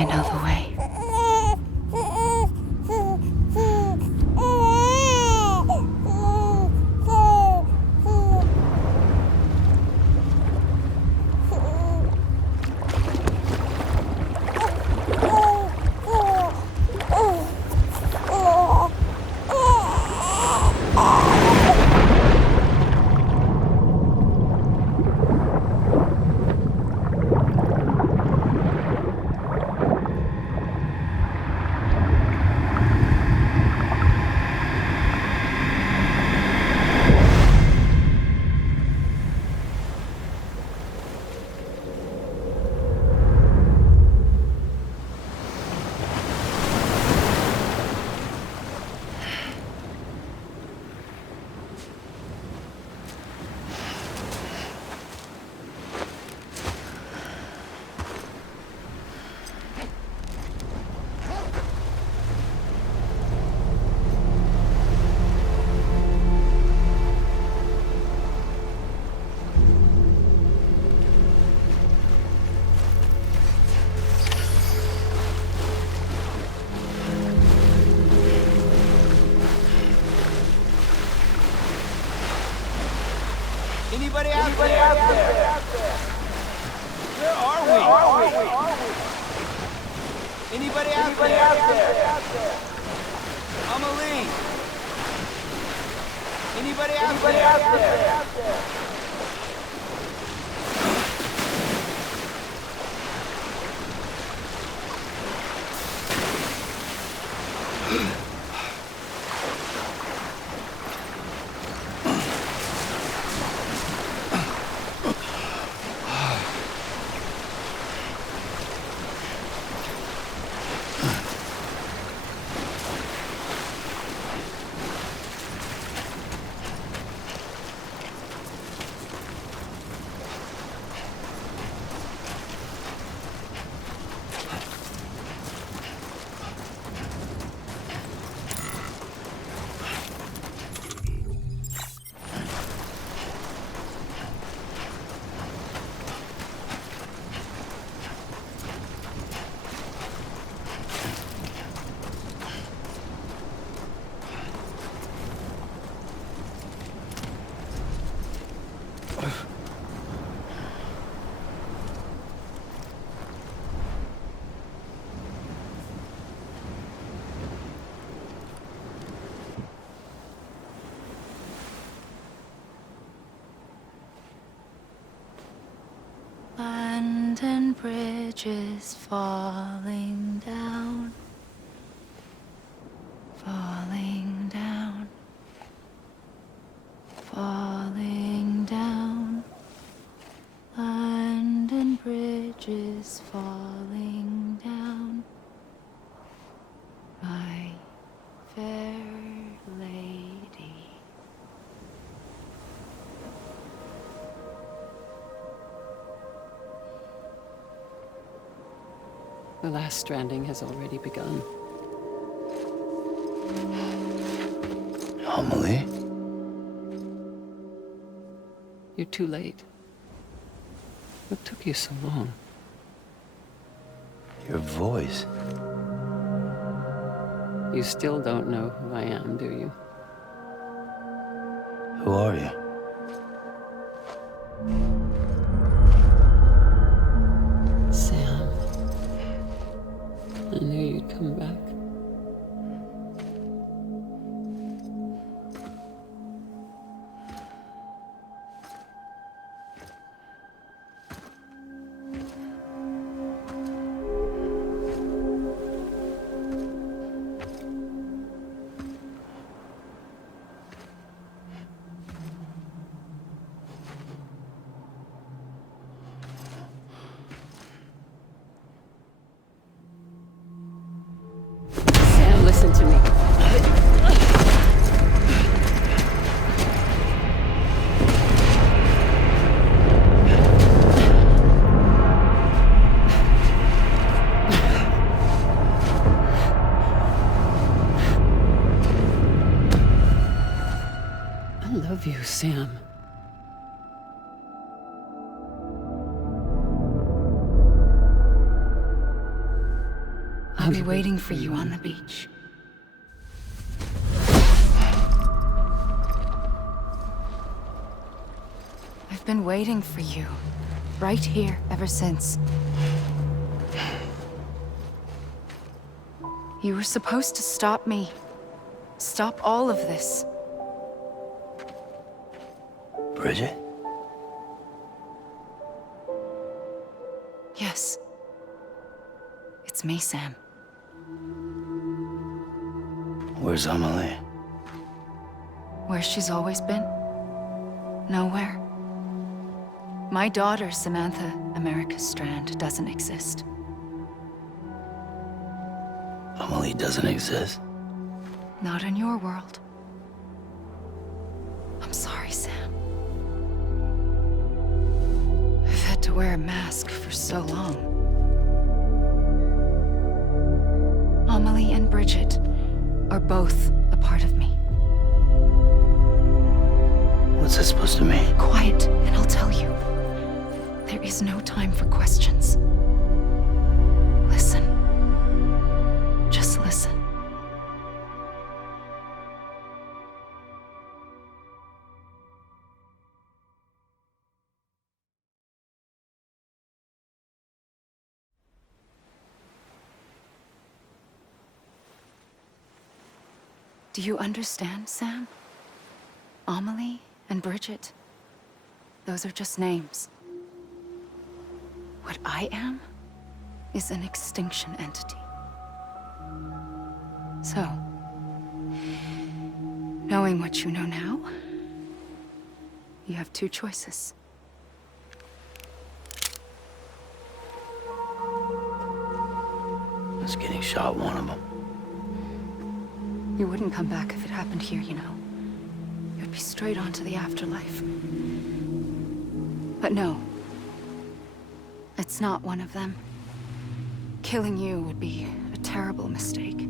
I know the way. Anybody out there? Where are we? Anybody out there? Amelie. Anybody out there? London Bridge is falling down, falling down, falling down. London Bridge is falling down, my fair lady. The last stranding has already begun. Amelie? You're too late. What took you so long? Your voice. You still don't know who I am, do you? Who are you? Sam. I knew you'd come back. Sam, listen to me. I love you, Sam. I'll be waiting for you on the beach. I've been waiting for you, right here, ever since. You were supposed to stop me. Stop all of this. Bridget? Yes. It's me, Sam. Where's Amelie? Where she's always been. Nowhere. My daughter, Samantha America Strand, doesn't exist. Amelie doesn't exist. Not in your world. I'm sorry, Sam. I've had to wear a mask for so long. Amelie and Bridget are both a part of me. What's that supposed to mean? Quiet, and I'll tell you. There is no time for questions. Listen. Just listen. Do you understand, Sam? Amelie and Bridget, those are just names. What I am is an extinction entity. So, knowing what you know now, you have two choices. Is getting shot one of them? You wouldn't come back if it happened here, you know. You'd be straight on to the afterlife. But no. It's not one of them. Killing you would be a terrible mistake.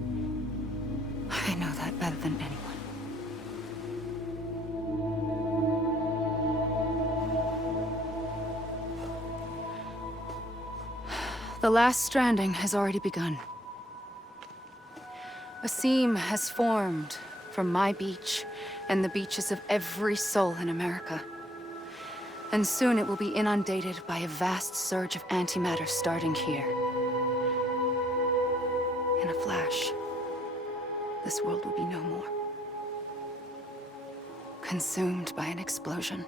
I know that better than anyone. The last stranding has already begun. A seam has formed from my beach and the beaches of every soul in America. And soon it will be inundated by a vast surge of antimatter starting here. In a flash, this world will be no more. Consumed by an explosion.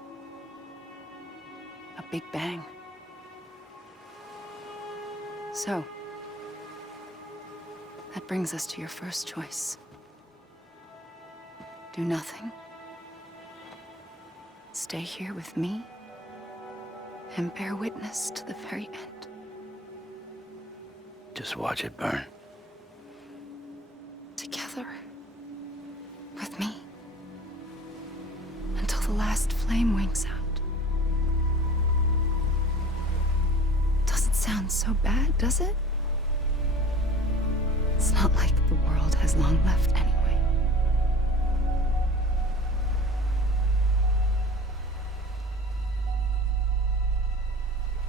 A big bang. So, that brings us to your first choice. Do nothing. Stay here with me and bear witness to the very end. Just watch it burn. Together. With me. Until the last flame winks out. Doesn't sound so bad, does it? It's not like the world has long left anyway.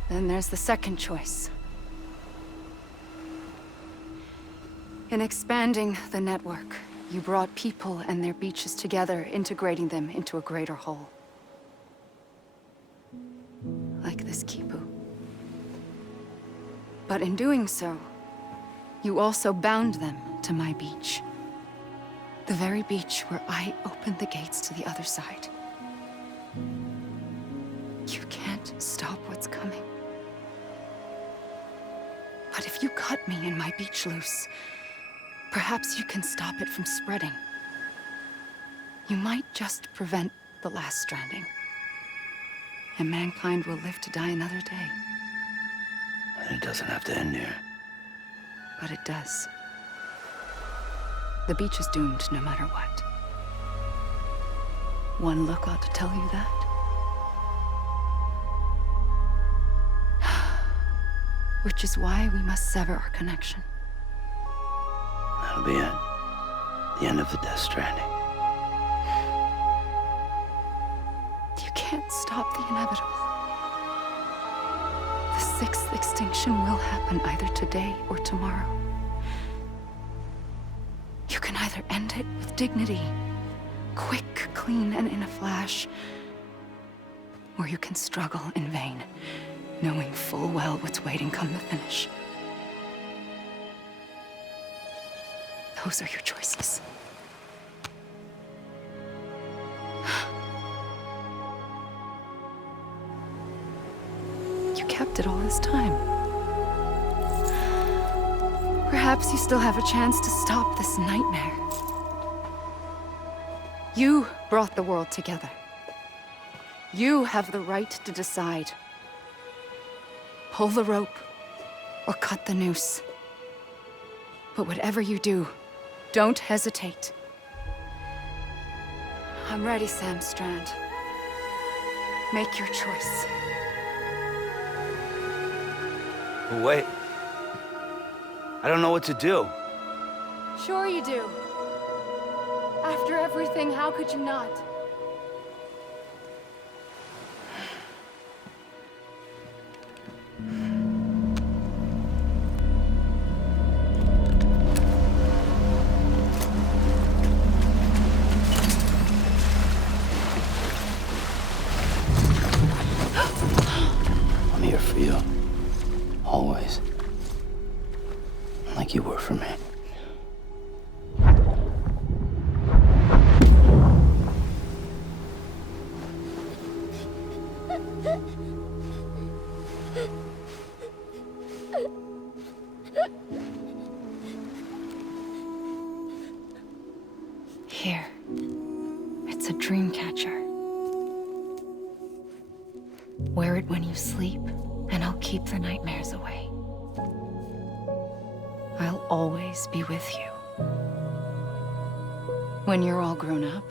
Then there's the second choice. In expanding the network, you brought people and their beaches together, integrating them into a greater whole. Like this Kipu. But in doing so, you also bound them to my beach. The very beach where I opened the gates to the other side. You can't stop what's coming. But if you cut me and my beach loose, perhaps you can stop it from spreading. You might just prevent the last stranding. And mankind will live to die another day. And it doesn't have to end here. But it does. The beach is doomed no matter what. One look ought to tell you that. Which is why we must sever our connection. That'll be it. The end of the Death Stranding. You can't stop the inevitable. The sixth extinction will happen either today or tomorrow. can either end it with dignity, quick, clean, and in a flash, or you can struggle in vain, knowing full well what's waiting come the finish. Those are your choices. You kept it all this time. Perhaps you still have a chance to stop this nightmare. You brought the world together. You have the right to decide. Pull the rope or cut the noose. But whatever you do, don't hesitate. I'm ready, Sam Strand. Make your choice. But wait. I don't know what to do. Sure you do. After everything, how could you not? I'm here for you. Always. Like you were for me. Here. It's a dream catcher. Wear it when you sleep, and I'll keep the nightmares away. I'll always be with you. When you're all grown up,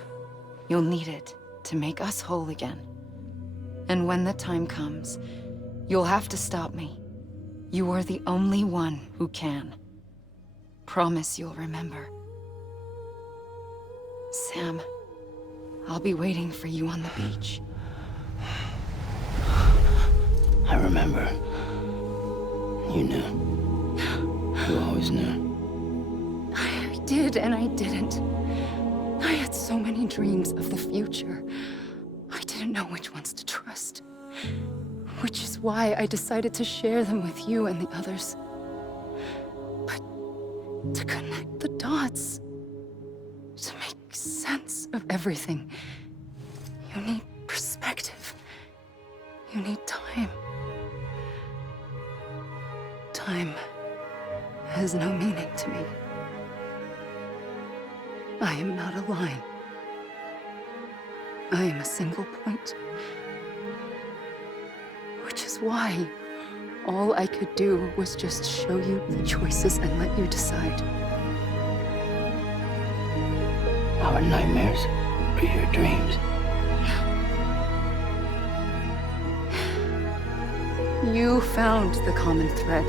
you'll need it to make us whole again. And when the time comes, you'll have to stop me. You are the only one who can. Promise you'll remember. Sam, I'll be waiting for you on the beach. I remember. You knew. You always knew. I did and I didn't. I had so many dreams of the future. I didn't know which ones to trust. Which is why I decided to share them with you and the others. But to connect the dots, to make sense of everything, you need perspective. You need time. Time has no meaning to me. I am not a line. I am a single point. Which is why all I could do was just show you the choices and let you decide. Our nightmares are your dreams. You found the common thread,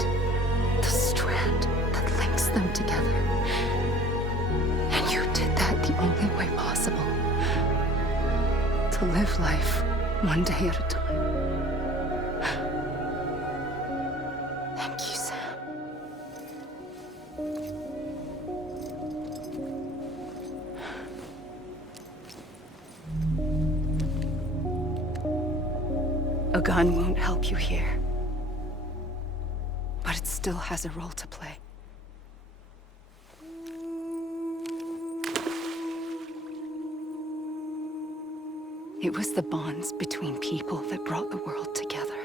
the strand that links them together. And you did that the only way possible. To live life one day at a time. Thank you, Sam. A gun won't help you here. But it still has a role to play. It was the bonds between people that brought the world together.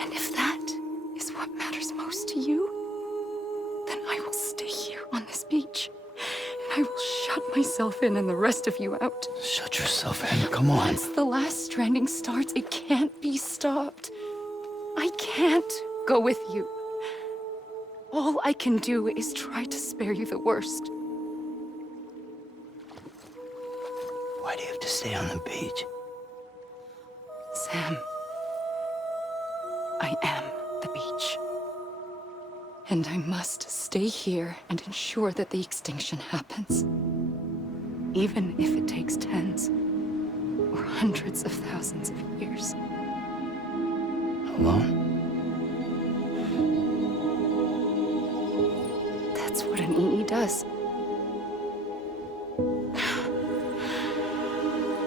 And if that is what matters most to you, then I will stay here on this beach. And I will shut myself in and the rest of you out. Shut yourself in, come on. Once the last stranding starts, it can't be stopped. I can't go with you. All I can do is try to spare you the worst. Why do you have to stay on the beach? Sam, I am the beach. And I must stay here and ensure that the extinction happens. Even if it takes tens or hundreds of thousands of years. Alone? was.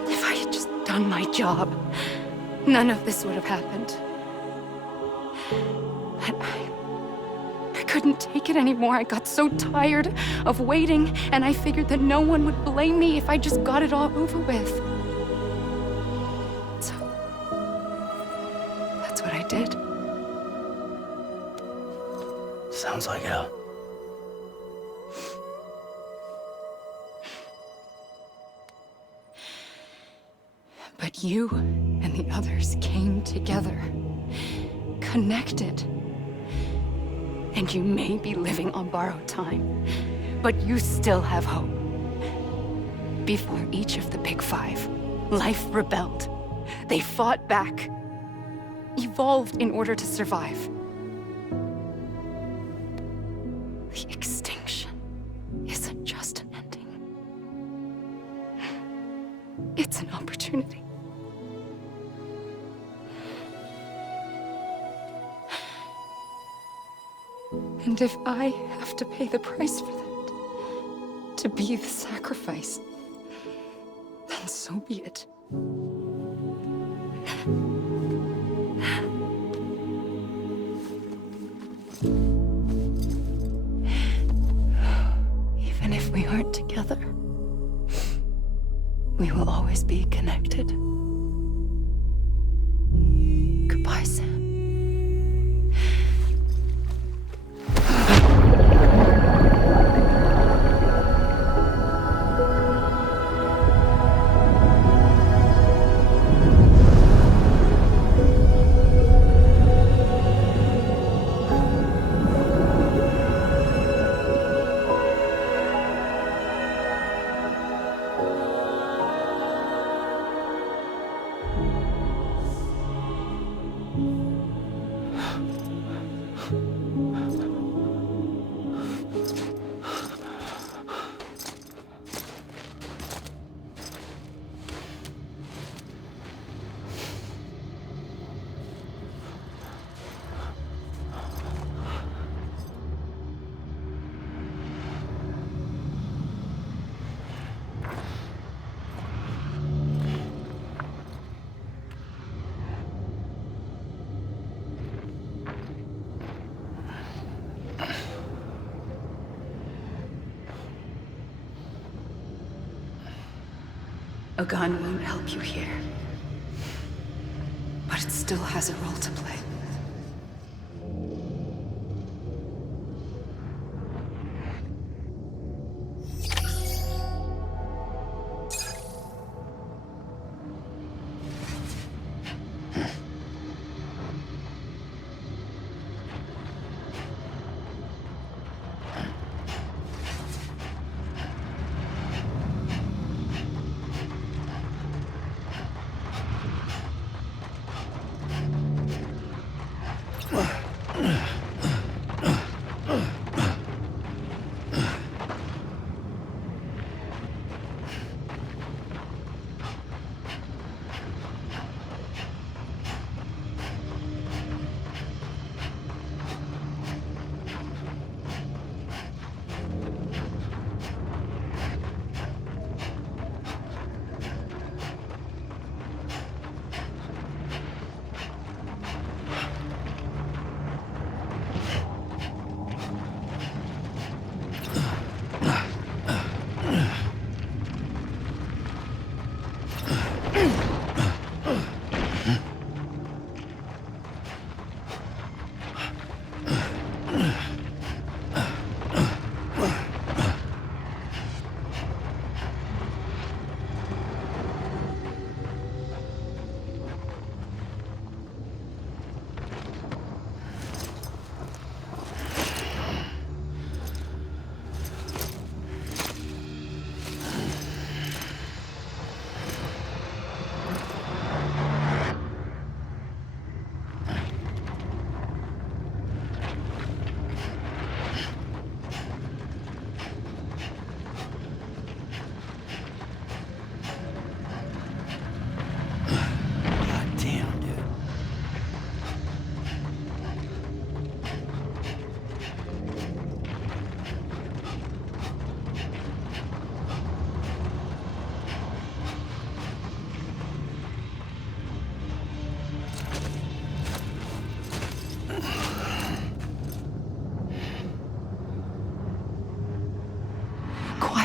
If I had just done my job, none of this would have happened. But I couldn't take it anymore. I got so tired of waiting, and I figured that no one would blame me if I just got it all over with. So, that's what I did. Sounds like hell. But you and the others came together, connected. And you may be living on borrowed time, but you still have hope. Before each of the Big Five, life rebelled. They fought back, evolved in order to survive. The extinction isn't just an ending. It's an opportunity. And if I have to pay the price for that, to be the sacrifice, then so be it. Even if we aren't together, we will always be connected. Goodbye, Sam. A gun won't help you here, but it still has a role to play.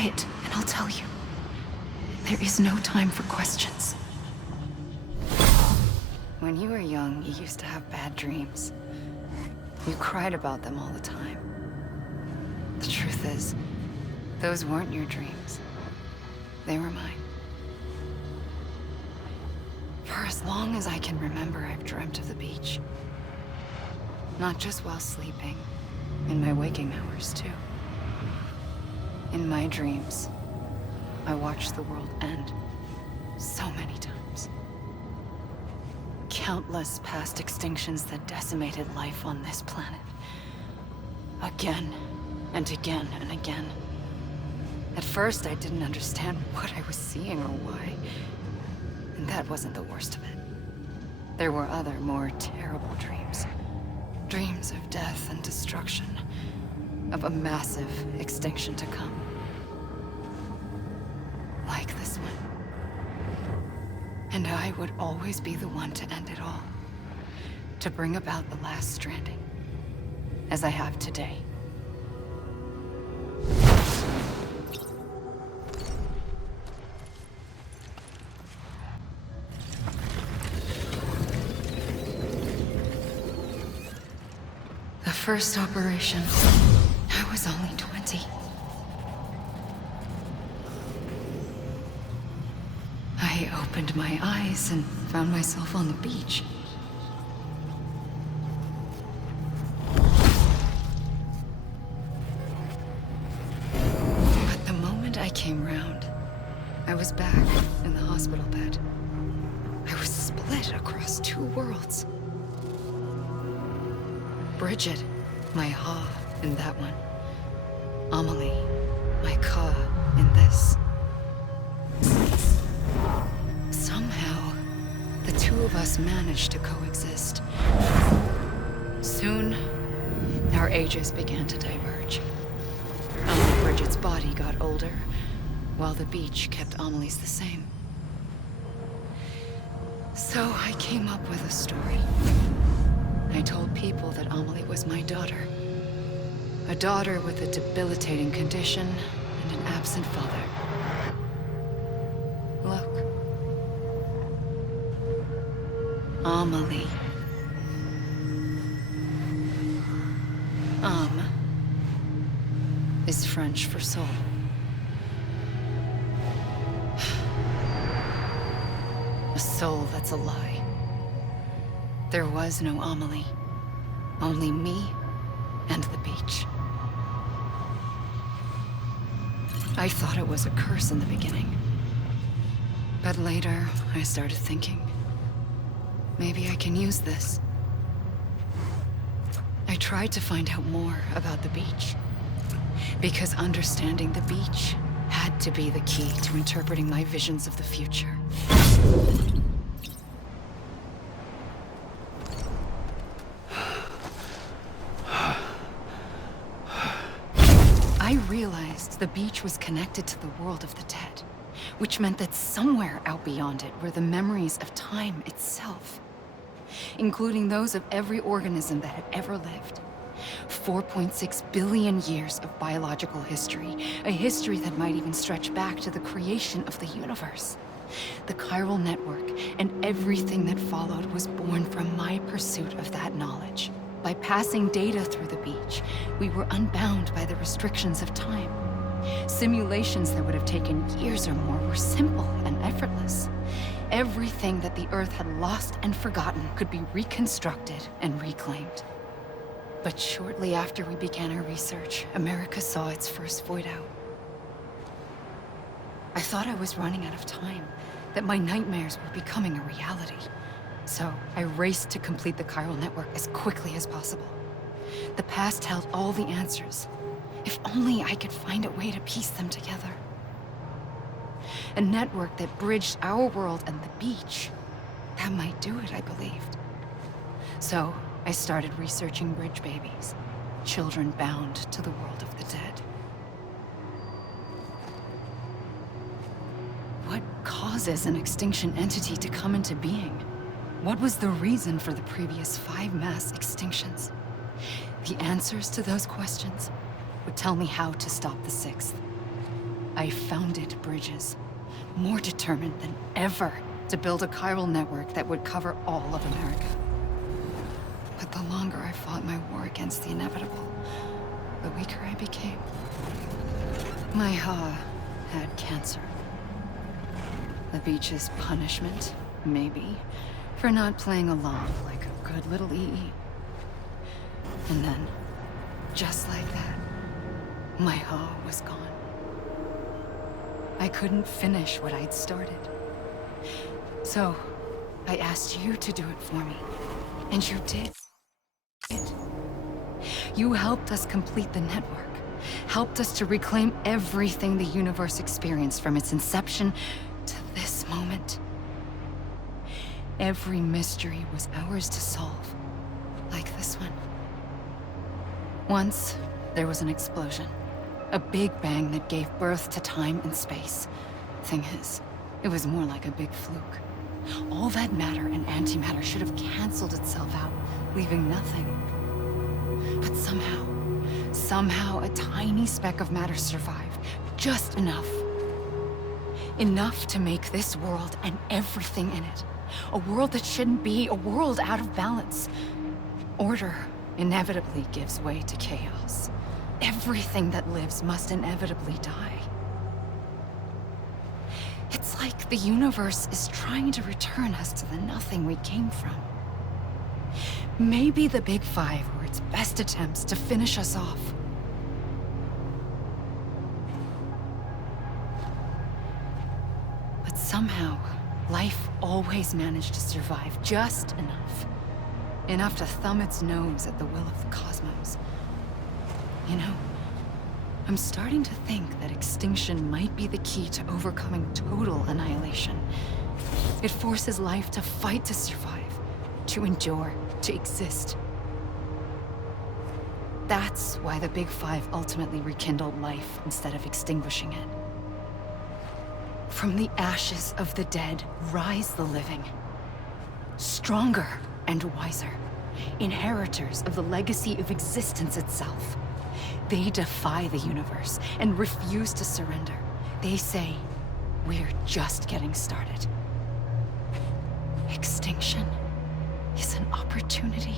quiet, and I'll tell you. There is no time for questions. When you were young, you used to have bad dreams. You cried about them all the time. The truth is, those weren't your dreams. They were mine. For as long as I can remember, I've dreamt of the beach. Not just while sleeping, in my waking hours too. In my dreams, I watched the world end so many times. Countless past extinctions that decimated life on this planet. Again, and again, and again. At first, I didn't understand what I was seeing or why. And that wasn't the worst of it. There were other, more terrible dreams. Dreams of death and destruction. Of a massive extinction to come. Like this one. And I would always be the one to end it all. To bring about the last stranding. As I have today. The first operation, I was only 20. I opened my eyes and found myself on the beach. But the moment I came round, I was back in the hospital bed. I was split across two worlds. Bridget, my Ha in that one. Amelie, my Ka in this. Somehow, the two of us managed to coexist. Soon, our ages began to diverge. Only Bridget's body got older, while the beach kept Amelie's the same. So I came up with a story. I told people that Amelie was my daughter. A daughter with a debilitating condition and an absent father. Look. Amelie. Âme is French for soul. A soul that's a lie. There was no Amelie. Only me and the beach. I thought it was a curse in the beginning. But later, I started thinking, maybe I can use this. I tried to find out more about the beach. Because understanding the beach had to be the key to interpreting my visions of the future. I realized the beach was connected to the world of the dead, which meant that somewhere out beyond it were the memories of time itself, including those of every organism that had ever lived. 4.6 billion years of biological history, a history that might even stretch back to the creation of the universe. The chiral network and everything that followed was born from my pursuit of that knowledge. By passing data through the beach, we were unbound by the restrictions of time. Simulations that would have taken years or more were simple and effortless. Everything that the Earth had lost and forgotten could be reconstructed and reclaimed. But shortly after we began our research, America saw its first void out. I thought I was running out of time, that my nightmares were becoming a reality. So I raced to complete the chiral network as quickly as possible. The past held all the answers. If only I could find a way to piece them together. A network that bridged our world and the beach. That might do it, I believed. So I started researching bridge babies, children bound to the world of the dead. What causes an extinction entity to come into being? What was the reason for the previous 5 mass extinctions? The answers to those questions would tell me how to stop the 6th. I founded bridges, more determined than ever to build a chiral network that would cover all of America. But the longer I fought my war against the inevitable, the weaker I became. My Ha had cancer. The beach's punishment, maybe, for not playing along like a good little EE. And then, just like that, my Ha was gone. I couldn't finish what I'd started. So, I asked you to do it for me. And you did. You helped us complete the network. Helped us to reclaim everything the universe experienced from its inception to this moment. Every mystery was ours to solve. Like this one. Once, there was an explosion. A big bang that gave birth to time and space. Thing is, it was more like a big fluke. All that matter and antimatter should have canceled itself out, leaving nothing. But somehow a tiny speck of matter survived. Just enough. Enough to make this world and everything in it. A world that shouldn't be, a world out of balance. Order inevitably gives way to chaos. Everything that lives must inevitably die. It's like the universe is trying to return us to the nothing we came from. Maybe the Big Five were its best attempts to finish us off. But somehow, life always managed to survive just enough. Enough to thumb its nose at the will of the cosmos. You know, I'm starting to think that extinction might be the key to overcoming total annihilation. It forces life to fight to survive, to endure, to exist. That's why the Big Five ultimately rekindled life instead of extinguishing it. From the ashes of the dead rise the living. Stronger and wiser. Inheritors of the legacy of existence itself. They defy the universe and refuse to surrender. They say, we're just getting started. Extinction is an opportunity.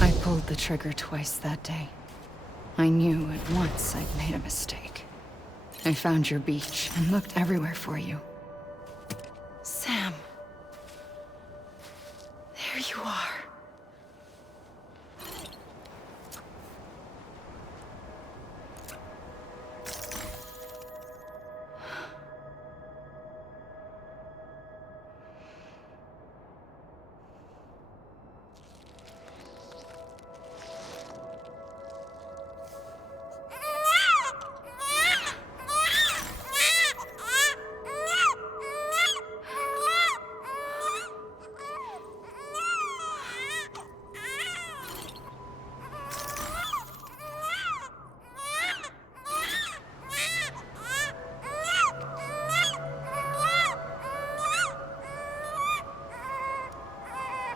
I pulled the trigger twice that day. I knew at once I'd made a mistake. I found your beach and looked everywhere for you. Sam. There you are.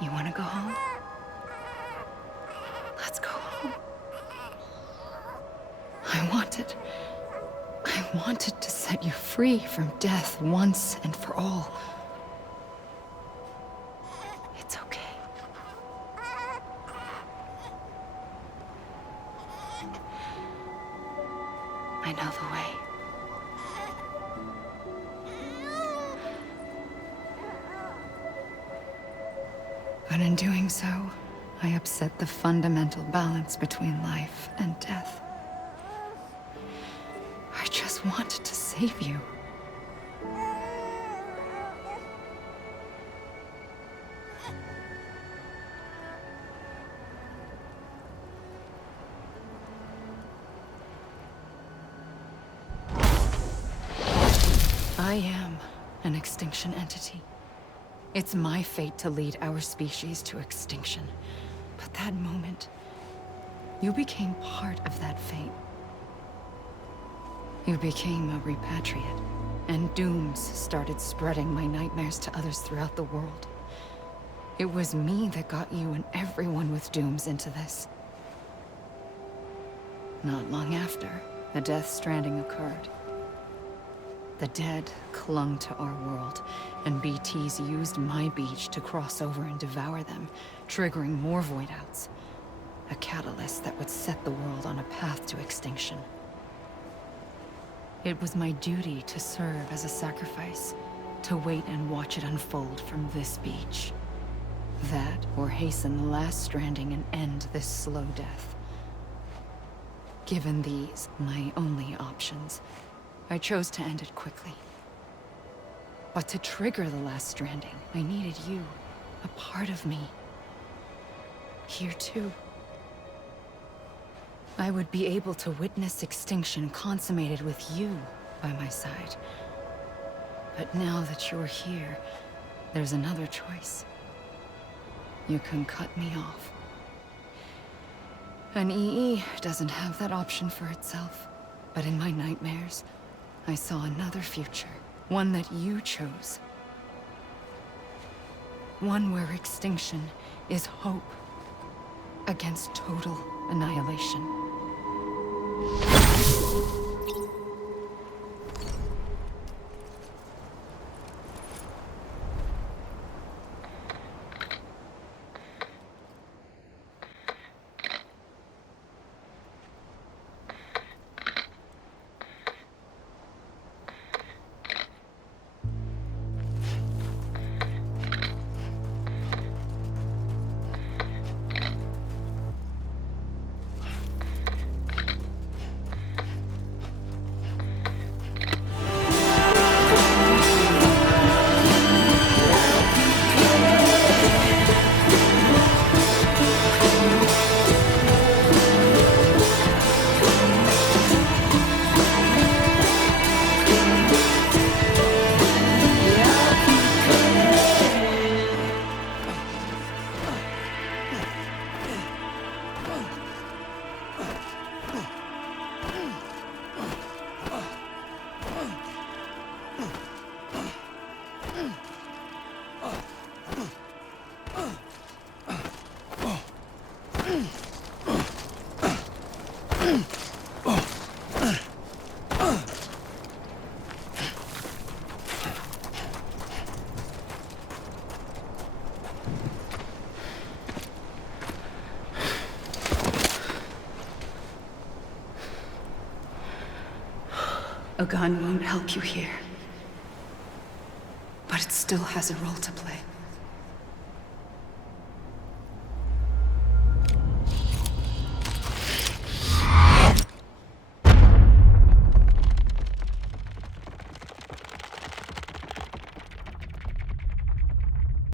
You want to go home? Let's go home. I wanted to set you free from death once and for all. It's okay. I know the way. But in doing so, I upset the fundamental balance between life and death. I just wanted to save you. I am an extinction entity. It's my fate to lead our species to extinction. But that moment, you became part of that fate. You became a repatriate. and dooms started spreading my nightmares to others throughout the world. It was me that got you and everyone with dooms into this. Not long after, the Death Stranding occurred. The dead clung to our world, and BTs used my beach to cross over and devour them, triggering more void-outs. A catalyst that would set the world on a path to extinction. It was my duty to serve as a sacrifice, to wait and watch it unfold from this beach. That, or hasten the last stranding and end this slow death. Given these, my only options, I chose to end it quickly. But to trigger the last stranding, I needed you, a part of me. Here too. I would be able to witness extinction consummated with you by my side. But now that you're here, there's another choice. You can cut me off. An EE doesn't have that option for itself. But in my nightmares, I saw another future. One that you chose. One where extinction is hope against total annihilation. A gun won't help you here. But it still has a role to play.